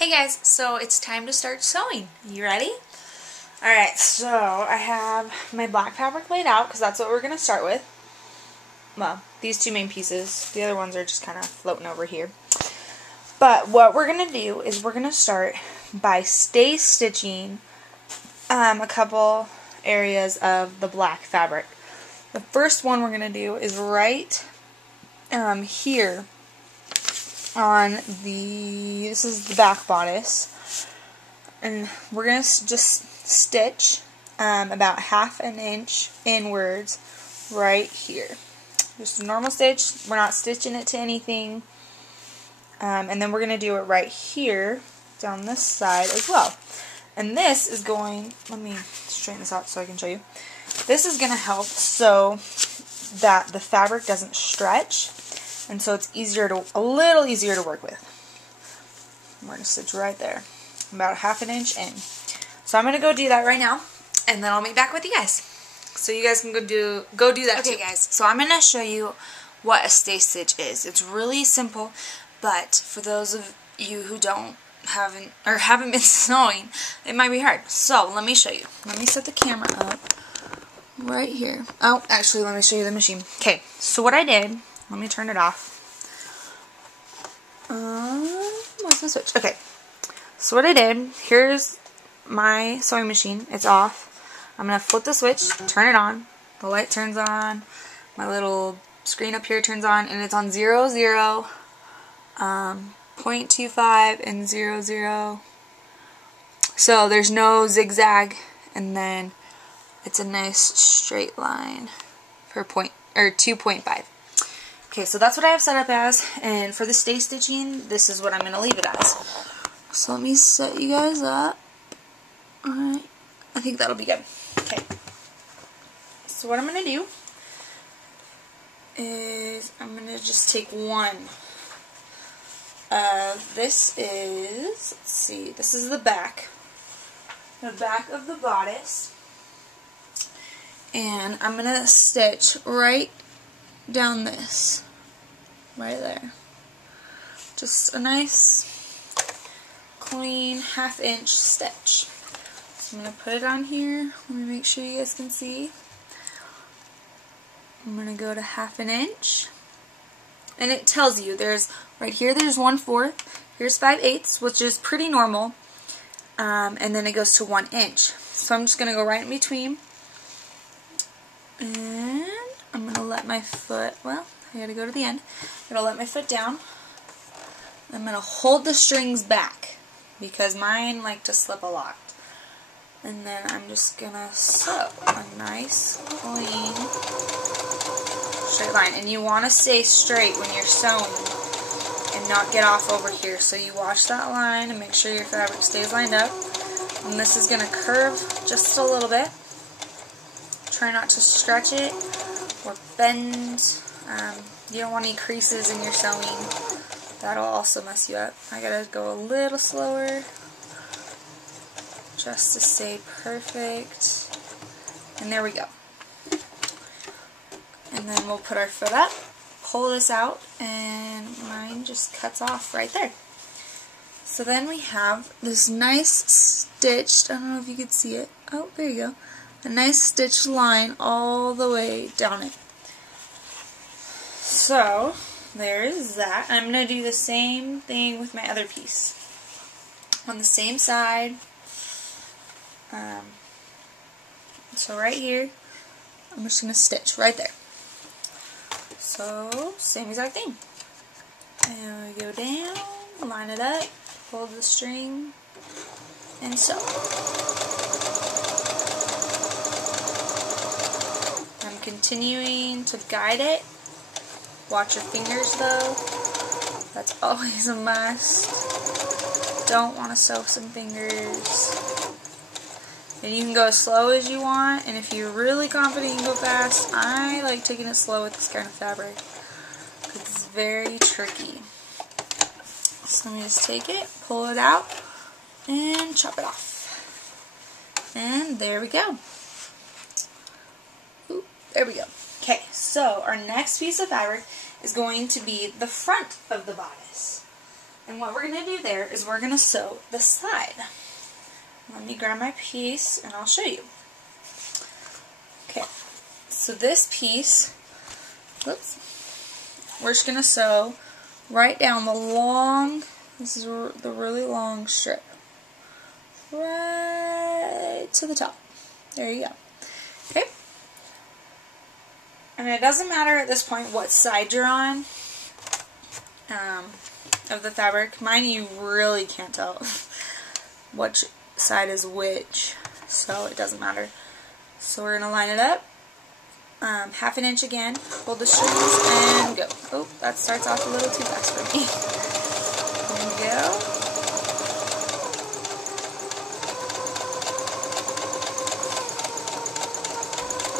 Hey guys, so it's time to start sewing. You ready? Alright, so I have my black fabric laid out because that's what we're going to start with. Well, these two main pieces. The other ones are just kind of floating over here. But what we're going to do is we're going to start by stay stitching a couple areas of the black fabric. The first one we're going to do is right here on this is the back bodice, and we're going to just stitch about 1/2 inch inwards right here. Just a normal stitch, we're not stitching it to anything, and then we're going to do it right here down this side as well. And this is going, let me straighten this out so I can show you. This is going to help so that the fabric doesn't stretch, and so it's a little easier to work with. We're going to stitch right there, about 1/2 inch in. So I'm going to go do that right now, and then I'll meet back with you guys. So you guys can go do that too. Okay guys, so I'm going to show you what a stay stitch is. It's really simple, but for those of you who haven't been sewing, it might be hard. So let me show you. Let me set the camera up right here. Oh, actually let me show you the machine. Okay, so what I did, let me turn it off. What's the switch? Okay, so what I did, here's my sewing machine. It's off. I'm going to flip the switch, turn it on. The light turns on. My little screen up here turns on, and it's on 0, 0, 0.25, and 0, 0. So there's no zigzag, and then it's a nice straight line for 2.5. Okay, so that's what I have set up as, and for the stay stitching, this is what I'm going to leave it as. So let me set you guys up. Alright, I think that'll be good. Okay, so what I'm going to do is I'm going to just take one. This is, let's see, this is the back of the bodice, and I'm going to stitch right down this, right there. Just a nice, clean 1/2 inch stitch. So I'm going to put it on here. Let me make sure you guys can see. I'm going to go to 1/2 inch. And it tells you, right here there's 1/4, here's 5/8, which is pretty normal, and then it goes to 1 inch. So I'm just going to go right in between, and I'm going to let my foot, well, I got to go to the end. I'm going to let my foot down. I'm going to hold the strings back, because mine like to slip a lot. And then I'm just going to sew a nice, clean, straight line. And you want to stay straight when you're sewing and not get off over here. So you watch that line and make sure your fabric stays lined up. And this is going to curve just a little bit. Try not to stretch it or bend. You don't want any creases in your sewing. That'll also mess you up. I gotta go a little slower just to stay perfect. And there we go. And then we'll put our foot up, pull this out, and mine just cuts off right there. So then we have this nice stitched, I don't know if you could see it. Oh, there you go. A nice stitched line all the way down it. So there is that. I'm going to do the same thing with my other piece. On the same side. So right here, I'm just going to stitch right there. So, same exact thing. And we go down, line it up, hold the string, and sew. I'm continuing to guide it. Watch your fingers though. That's always a must. Don't want to sew some fingers. And you can go as slow as you want, and if you're really confident you can go fast, I like taking it slow with this kind of fabric because it's very tricky. So let me just take it, pull it out, and chop it off. And there we go. Ooh, there we go. Okay, so our next piece of fabric is going to be the front of the bodice. And what we're going to do there is we're going to sew the side. Let me grab my piece and I'll show you. Okay, so this piece, whoops, we're just going to sew right down the long, this is the really long strip, right to the top. There you go. Okay. And it doesn't matter at this point what side you're on of the fabric. Mine, you really can't tell which side is which, so it doesn't matter. So we're going to line it up, 1/2 inch again, hold the strings, and go. Oh, that starts off a little too fast for me. There we go.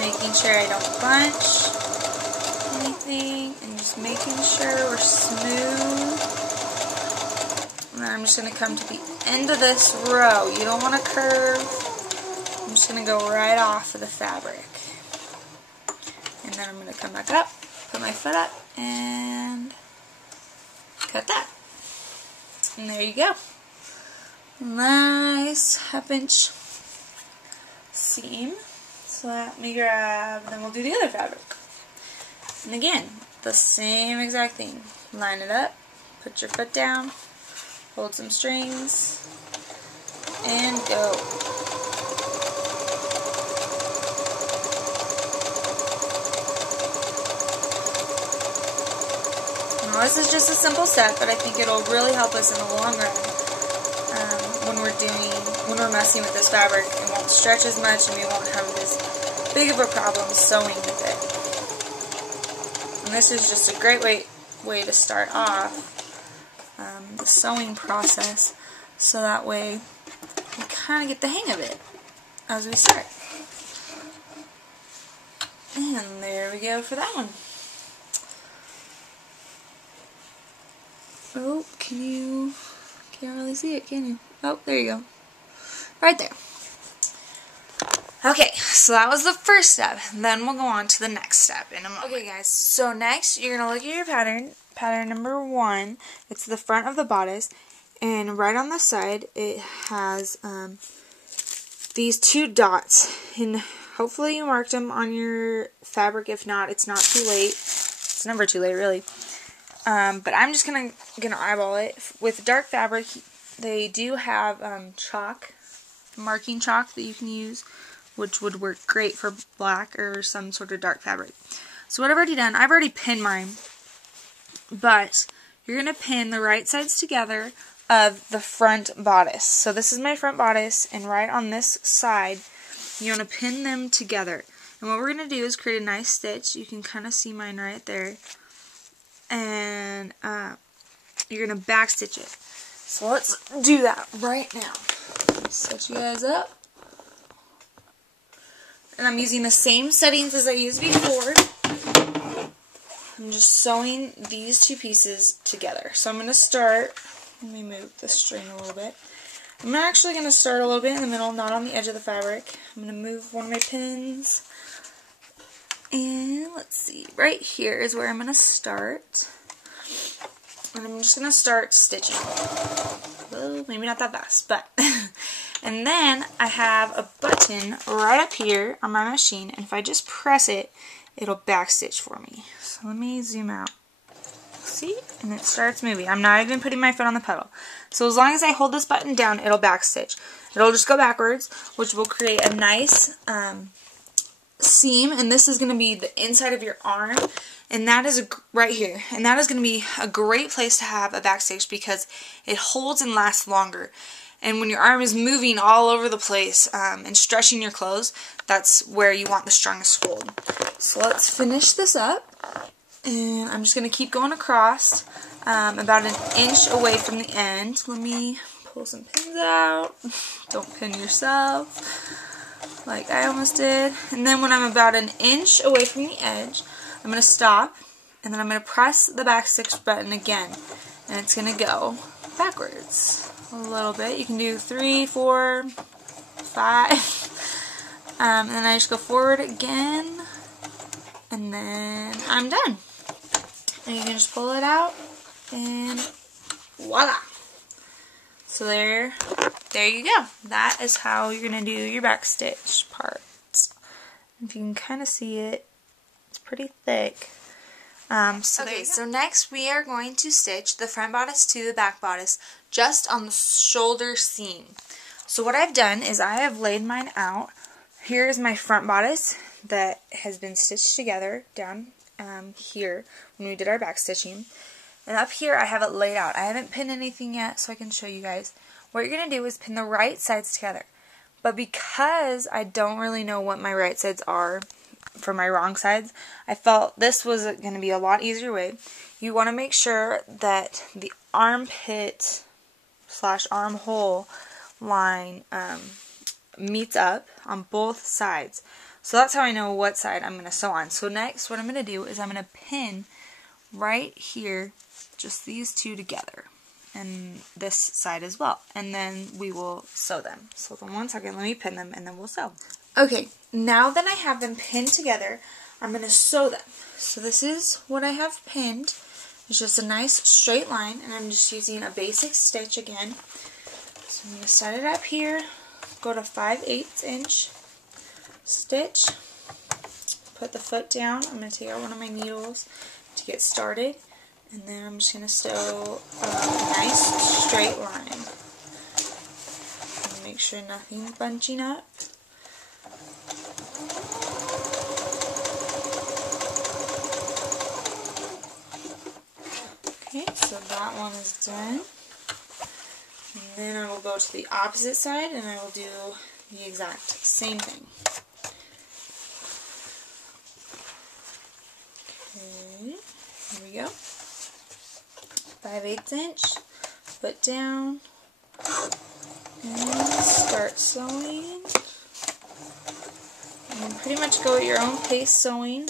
Making sure I don't bunch anything, and just making sure we're smooth. And then I'm just going to come to the end of this row. You don't want to curve. I'm just going to go right off of the fabric. And then I'm going to come back up, put my foot up, and cut that. And there you go. Nice 1/2 inch seam. So let me grab, then we'll do the other fabric. And again, the same exact thing. Line it up, put your foot down, hold some strings, and go. Now this is just a simple step, but I think it'll really help us in the long run when we're messing with this fabric. It won't stretch as much, and we won't have this big of a problem sewing with it. And this is just a great way to start off the sewing process, so that way we kind of get the hang of it as we start. And there we go for that one. Oh, can't really see it, can you? Oh, there you go. Right there. Okay, so that was the first step. Then we'll go on to the next step in a moment. Okay guys, so next you're going to look at your pattern number 1. It's the front of the bodice, and right on the side it has these 2 dots, and hopefully you marked them on your fabric. If not, it's not too late. It's never too late, really. But I'm just gonna eyeball it. With dark fabric, they do have marking chalk that you can use, which would work great for black or some sort of dark fabric. So what I've already done, I've already pinned mine, but you're going to pin the right sides together of the front bodice. So this is my front bodice, and right on this side, you want to pin them together. And what we're going to do is create a nice stitch. You can kind of see mine right there. And you're going to back stitch it. So let's do that right now. Set you guys up. And I'm using the same settings as I used before. I'm just sewing these 2 pieces together. So I'm going to start, let me move the string a little bit. I'm actually going to start a little bit in the middle, not on the edge of the fabric. I'm going to move one of my pins. And let's see, right here is where I'm going to start. And I'm just going to start stitching. Well, maybe not that fast, but... And then I have a button right up here on my machine, and if I just press it, it'll backstitch for me. So let me zoom out. See? And it starts moving. I'm not even putting my foot on the pedal. So as long as I hold this button down, it'll backstitch. It'll just go backwards, which will create a nice seam, and this is going to be the inside of your arm, and that is right here. And that is going to be a great place to have a backstitch because it holds and lasts longer. And when your arm is moving all over the place and stretching your clothes, that's where you want the strongest hold. So let's finish this up. And I'm just going to keep going across about 1 inch away from the end. Let me pull some pins out. Don't pin yourself like I almost did. And then when I'm about 1 inch away from the edge, I'm going to stop. And then I'm going to press the backstitch button again. And it's going to go backwards a little bit. You can do 3, 4, 5. And then I just go forward again. And then I'm done. And you can just pull it out. And voila. So there you go. That is how you're going to do your back stitch parts. If you can kind of see it, it's pretty thick. So next we are going to stitch the front bodice to the back bodice just on the shoulder seam. So what I've done is I have laid mine out. Here is my front bodice that has been stitched together down here when we did our back stitching. And up here I have it laid out. I haven't pinned anything yet, so I can show you guys. What you're going to do is pin the right sides together. But because I don't really know what my right sides are for my wrong sides, I felt this was going to be a lot easier way. You want to make sure that the armpit / armhole line meets up on both sides. So that's how I know what side I'm going to sew on. So next what I'm going to do is I'm going to pin right here just these two together. And this side as well. And then we will sew them. So hold on 1 second, let me pin them and then we'll sew. Okay, now that I have them pinned together, I'm going to sew them. So this is what I have pinned. It's just a nice straight line, and I'm just using a basic stitch again. So I'm going to set it up here, go to 5/8 inch stitch, put the foot down. I'm going to take out one of my needles to get started. And then I'm just going to sew a nice straight line. Make sure nothing's bunching up. Okay, so that one is done. And then I will go to the opposite side and I will do the exact same thing. Okay, here we go. 5/8 inch, foot down, and start sewing. And pretty much go at your own pace sewing,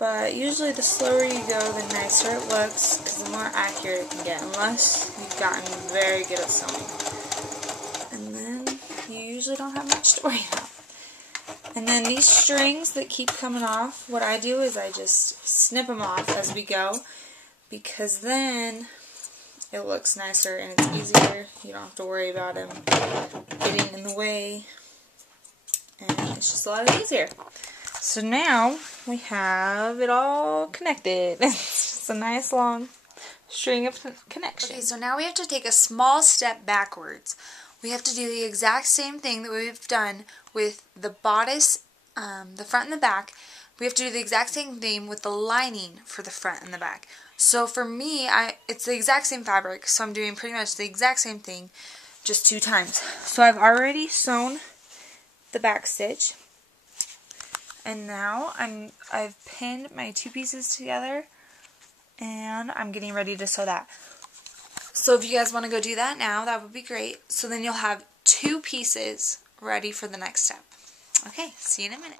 but usually the slower you go, the nicer it looks, because the more accurate it can get, unless you've gotten very good at sewing. And then you usually don't have much to worry about. And then these strings that keep coming off, what I do is I just snip them off as we go, because then it looks nicer and it's easier. You don't have to worry about them getting in the way, and it's just a lot easier. So now we have it all connected. It's just a nice long string of connection. Okay, so now we have to take a small step backwards. We have to do the exact same thing that we've done with the bodice, the front and the back. We have to do the exact same thing with the lining for the front and the back. So for me, it's the exact same fabric, so I'm doing pretty much the exact same thing, just 2 times. So I've already sewn the back stitch, and now I've pinned my 2 pieces together, and I'm getting ready to sew that. So if you guys want to go do that now, that would be great. So then you'll have 2 pieces ready for the next step. Okay, see you in a minute.